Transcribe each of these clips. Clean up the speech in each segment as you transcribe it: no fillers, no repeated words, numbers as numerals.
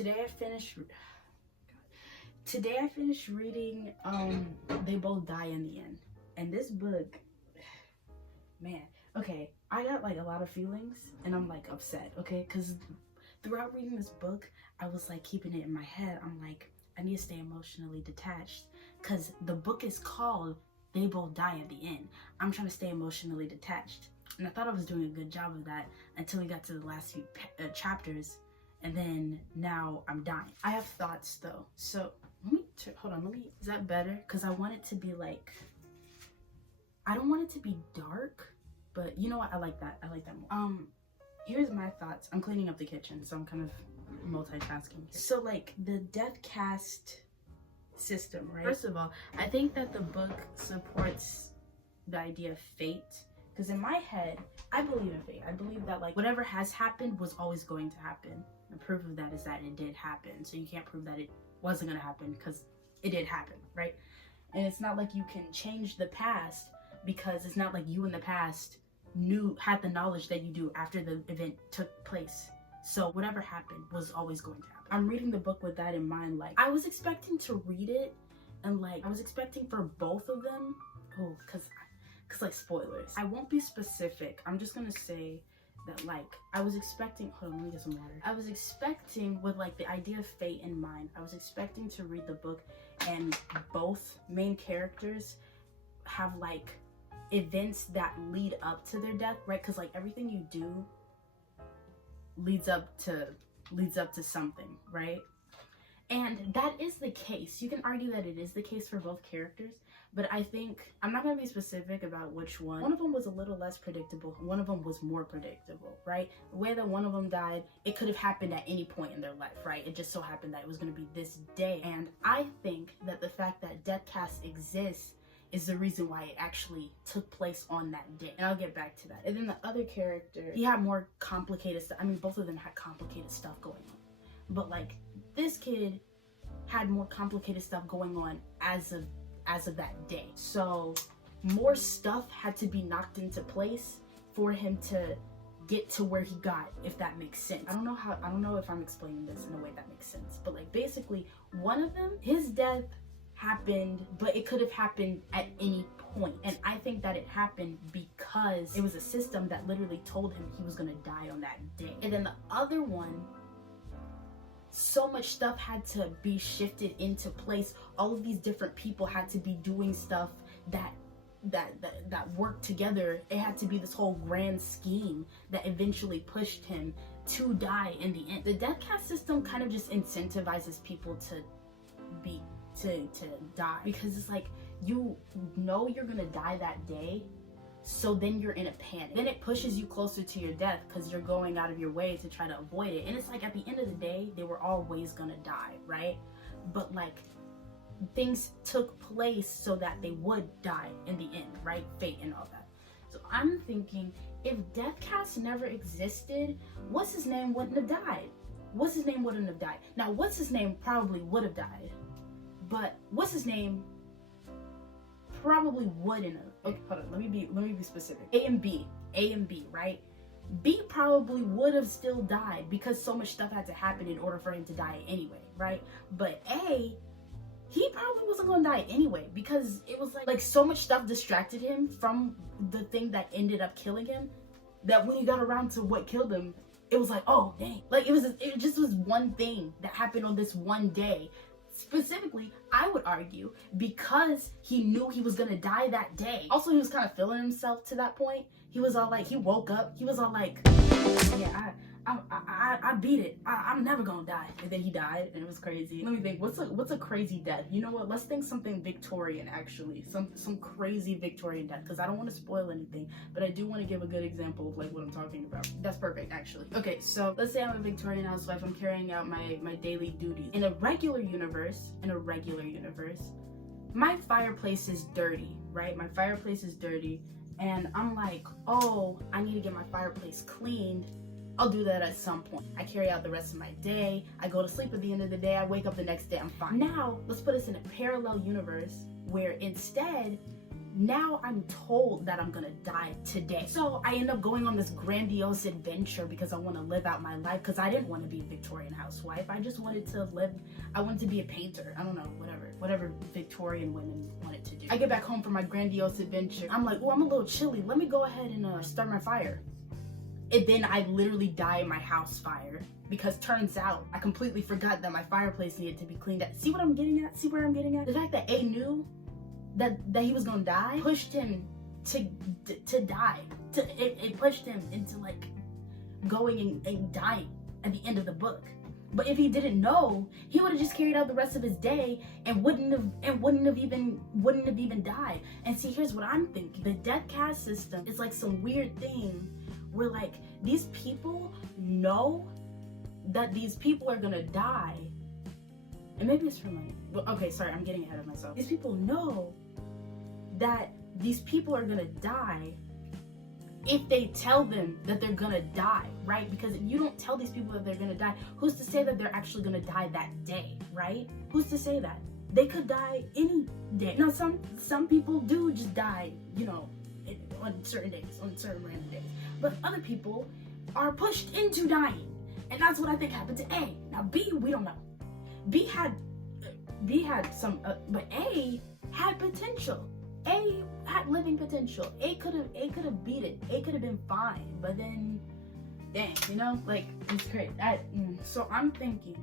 Today I finished reading They Both Die in the End. And this book, man, okay, I got like a lot of feelings and I'm like upset, okay? Because throughout reading this book, I was like keeping it in my head. I'm like, I need to stay emotionally detached because the book is called They Both Die at the End. I'm trying to stay emotionally detached. And I thought I was doing a good job of that until we got to the last few chapters. And then now I'm dying. I have thoughts though. So is that better? Because I want it to be like, I don't want it to be dark, but you know what? I like that more. Here's my thoughts. I'm cleaning up the kitchen, so I'm kind of multitasking. So like the death cast system, right? First of all, I think that the book supports the idea of fate. Because in my head, I believe in fate. I believe that like whatever has happened was always going to happen. The proof of that is that it did happen. So you can't prove that it wasn't gonna happen because it did happen, right? And it's not like you can change the past because it's not like you in the past had the knowledge that you do after the event took place. So whatever happened was always going to happen. I'm reading the book with that in mind. Like I was expecting to read it and like I was expecting for both of them. Oh, cause like spoilers. I won't be specific. I'm just gonna say that like I was expecting, hold on, let me get some water. I was expecting with like the idea of fate in mind, I was expecting to read the book and both main characters have like events that lead up to their death, right? Because like everything you do leads up to something, right? And that is the case. You can argue that it is the case for both characters, but I think, I'm not going to be specific about which one. One of them was a little less predictable. One of them was more predictable, right? The way that one of them died, it could have happened at any point in their life, right? It just so happened that it was going to be this day. And I think that the fact that Deathcast exists is the reason why it actually took place on that day. And I'll get back to that. And then the other character, he had more complicated stuff. I mean, both of them had complicated stuff going on. But like, this kid had more complicated stuff going on as of that day. So more stuff had to be knocked into place for him to get to where he got, if that makes sense. I don't know if I'm explaining this in a way that makes sense, but like basically one of them, his death happened, but it could have happened at any point. And I think that it happened because it was a system that literally told him he was gonna die on that day. And then the other one, so much stuff had to be shifted into place. All of these different people had to be doing stuff that worked together. It had to be this whole grand scheme that eventually pushed him to die in the end. The death cast system kind of just incentivizes people to die, because it's like, you know you're gonna die that day, so then you're in a panic. Then it pushes you closer to your death because you're going out of your way to try to avoid it. And it's like, at the end of the day, they were always gonna die, right? But like, things took place so that they would die in the end, right? Fate and all that. So I'm thinking, if Deathcast never existed, what's his name wouldn't have died. What's his name wouldn't have died. Now, what's his name probably would have died, but what's his name probably wouldn't have. Okay, hold on, let me be specific. A and B, right? B probably would have still died because so much stuff had to happen in order for him to die anyway, right? But A, he probably wasn't gonna die anyway because it was like so much stuff distracted him from the thing that ended up killing him, that when he got around to what killed him, it was like, oh dang, like it just was one thing that happened on this one day. Specifically, I would argue, because he knew he was gonna die that day. Also, he was kind of feeling himself to that point. He was all like, he woke up, he was all like, yeah, I beat it. I'm never gonna die. And then he died, and it was crazy. Let me think, what's a crazy death? You know what? Let's think something Victorian, actually. Some crazy Victorian death, because I don't want to spoil anything, but I do want to give a good example of like what I'm talking about. That's perfect, actually. Okay, so let's say I'm a Victorian housewife. I'm carrying out my daily duties. In a regular universe, my fireplace is dirty, right? My fireplace is dirty, and I'm like, oh, I need to get my fireplace cleaned. I'll do that at some point. I carry out the rest of my day. I go to sleep at the end of the day. I wake up the next day, I'm fine. Now, let's put us in a parallel universe where instead, now I'm told that I'm gonna die today. So I end up going on this grandiose adventure because I want to live out my life, because I didn't want to be a Victorian housewife. I just wanted to live, I wanted to be a painter. I don't know, whatever Victorian women wanted to do. I get back home from my grandiose adventure. I'm like, oh, I'm a little chilly. Let me go ahead and start my fire. And then I literally die in my house fire, because turns out I completely forgot that my fireplace needed to be cleaned out. See what I'm getting at? See where I'm getting at? The fact that A knew that he was gonna die pushed him to die. It pushed him into like going and dying at the end of the book. But if he didn't know, he would have just carried out the rest of his day and wouldn't have even died. And see, here's what I'm thinking: the death caste system is like some weird thing where like these people know that these people are gonna die. And maybe it's for money. Okay, sorry, I'm getting ahead of myself. These people know that these people are gonna die if they tell them that they're gonna die, right? Because if you don't tell these people that they're gonna die, who's to say that they're actually gonna die that day, right? Who's to say that? They could die any day. Now, some people do just die, you know, on certain days, on certain random days. But other people are pushed into dying. And that's what I think happened to A. Now, B, we don't know. B had some, but A had potential. A had living potential. A could have beat it. A could have been fine. But then, dang, you know, like, it's crazy. So I'm thinking,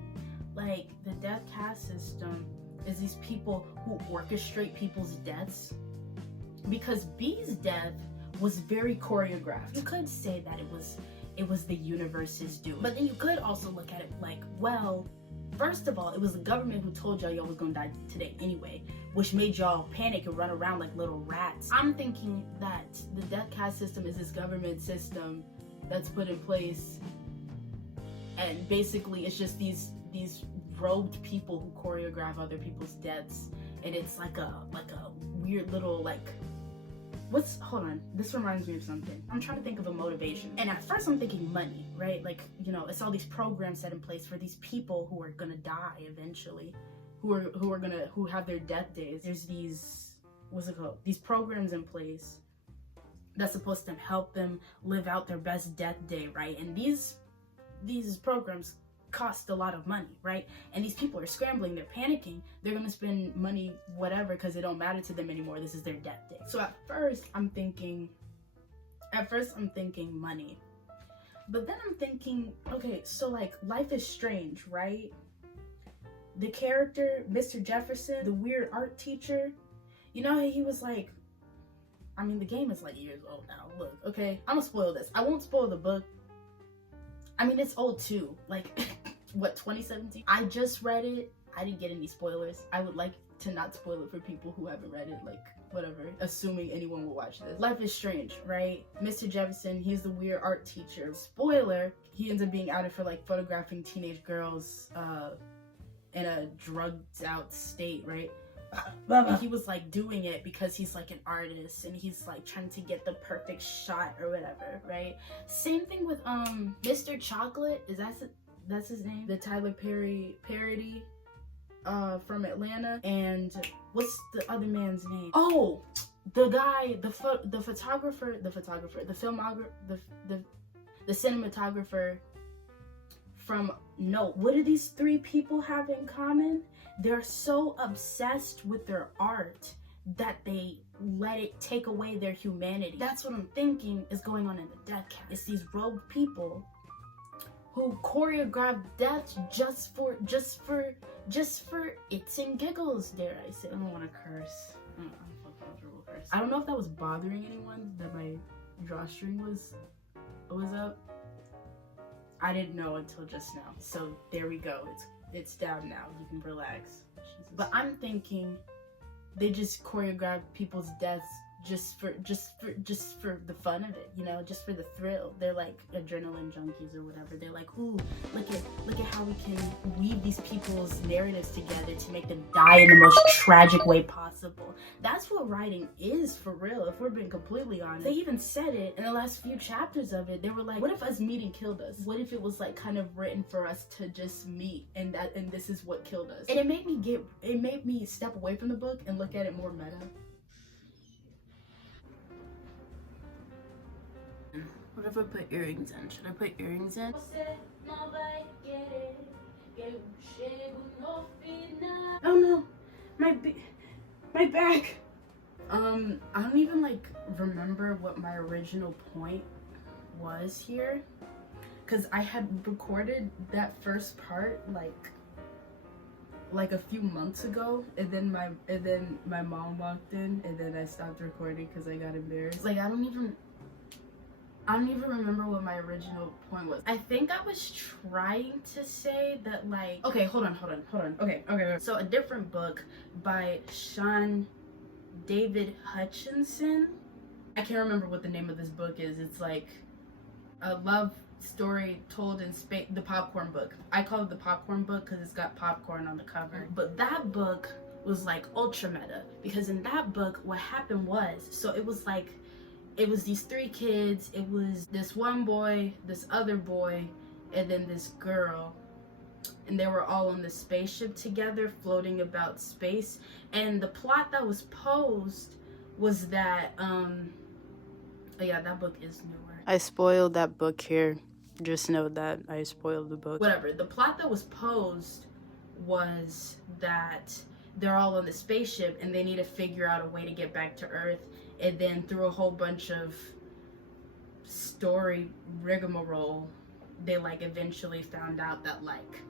like, the death caste system is these people who orchestrate people's deaths. Because B's death was very choreographed. You could say that it was the universe's doing. But then you could also look at it like, well, first of all, it was the government who told y'all was gonna die today anyway, which made y'all panic and run around like little rats. I'm thinking that the death caste system is this government system that's put in place, and basically it's just these robed people who choreograph other people's deaths, and it's like a weird little like, hold on, this reminds me of something. I'm trying to think of a motivation. And at first I'm thinking money, right? Like, you know, it's all these programs set in place for these people who are gonna die eventually, who have their death days. There's these, what's it called? These programs in place that's supposed to help them live out their best death day, right? And these programs cost a lot of money, right? And these people are scrambling, they're panicking, they're gonna spend money, whatever, because it don't matter to them anymore. This is their death day. So at first I'm thinking money. But then I'm thinking, okay, so like Life is Strange, right? The character, Mr. Jefferson, the weird art teacher, you know, he was like, I mean, the game is like years old now. Look, okay, I'm gonna spoil this. I won't spoil the book. I mean, it's old too. Like, what, 2017? I just read it. I didn't get any spoilers. I would like to not spoil it for people who haven't read it, like, whatever, assuming anyone will watch this. Life is Strange, right? Mr. Jefferson, he's the weird art teacher. Spoiler, he ends up being outed for, like, photographing teenage girls in a drugged out state, right? And he was like doing it because he's like an artist and he's like trying to get the perfect shot or whatever, right? Same thing with Mr. Chocolate, that's his name? The Tyler Perry parody from Atlanta. And what's the other man's name? Oh, the guy, the cinematographer from Nope. What do these three people have in common? They're so obsessed with their art that they let it take away their humanity. That's what I'm thinking is going on in the death caste. It's these rogue people who choreograph deaths just for its and giggles, dare I say. I don't want to curse. I'm fucking comfortable curse. I don't know if that was bothering anyone, that my drawstring was up. I didn't know until just now. So there we go. It's down now. You can relax. Jesus. But I'm thinking they just choreograph people's deaths just for the fun of it, you know, just for the thrill. They're like adrenaline junkies or whatever. They're like, ooh, look at how we can weave these people's narratives together to make them die in the most tragic way possible. That's what writing is for real, if we're being completely honest. They even said it in the last few chapters of it. They were like, what if us meeting killed us? What if it was like kind of written for us to just meet and this is what killed us? And it made me step away from the book and look at it more meta. What if I put earrings in? Should I put earrings in? Oh no, my back. I don't even like remember what my original point was here, because I had recorded that first part like a few months ago, and then my mom walked in, and then I stopped recording because I got embarrassed. Like I don't even remember what my original point was. I think I was trying to say that, like, okay, hold on. Okay. So a different book by Sean David Hutchinson. I can't remember what the name of this book is. It's like a love story told in space. The popcorn book. I call it the popcorn book because it's got popcorn on the cover. But that book was like ultra meta, because in that book what happened was, so it was like, it was these three kids. It was this one boy, this other boy, and then this girl. And they were all on the spaceship together, floating about space. And the plot that was posed was that, oh yeah, that book is newer. I spoiled that book here. Just know that I spoiled the book. Whatever. The plot that was posed was that they're all on the spaceship and they need to figure out a way to get back to Earth. And then through a whole bunch of story rigmarole, they like eventually found out that like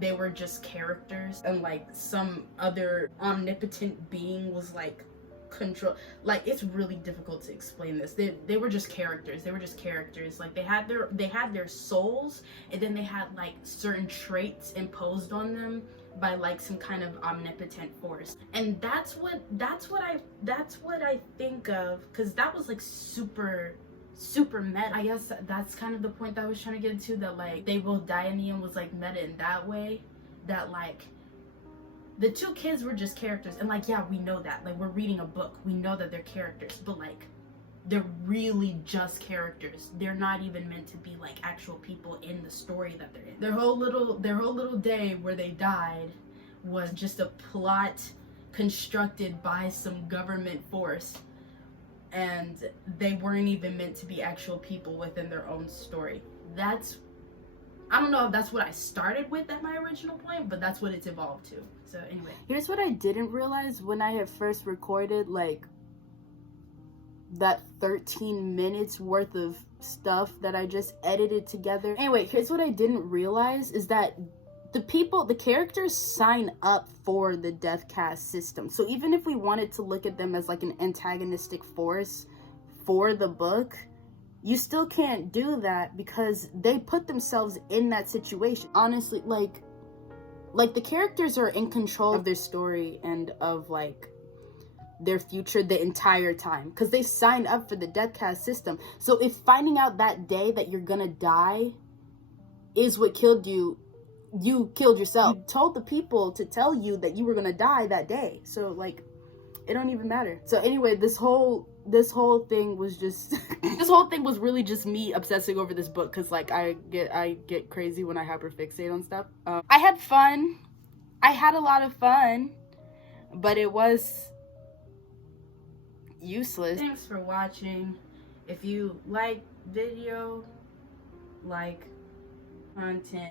they were just characters, and like some other omnipotent being was like control. Like, it's really difficult to explain this. They were just characters. Like they had their souls, and then they had like certain traits imposed on them by like some kind of omnipotent force. And that's what I think of, because that was like super meta. I guess that's kind of the point that I was trying to get into, that like they both die in the end was like meta in that way, that like the two kids were just characters. And like, yeah, we know that, like, we're reading a book, we know that they're characters, but like they're really just characters. They're not even meant to be like actual people in the story that they're in. Their whole little day where they died was just a plot constructed by some government force, and they weren't even meant to be actual people within their own story. I don't know if that's what I started with at my original point, but that's what it's evolved to. So anyway, here's what I didn't realize when I had first recorded like that 13 minutes worth of stuff that I just edited together. Anyway, here's what I didn't realize is that the characters sign up for the death cast system. So even if we wanted to look at them as like an antagonistic force for the book, you still can't do that because they put themselves in that situation. Honestly, like the characters are in control of their story and of like their future the entire time, because they signed up for the death cast system. So if finding out that day that you're gonna die is what killed you, you killed yourself. You told the people to tell you that you were gonna die that day, so like it don't even matter. So anyway, this whole thing was just this whole thing was really just me obsessing over this book, because like I get crazy when I hyperfixate on stuff. I had fun. I had a lot of fun, but it was useless. Thanks for watching. If you like video, like content,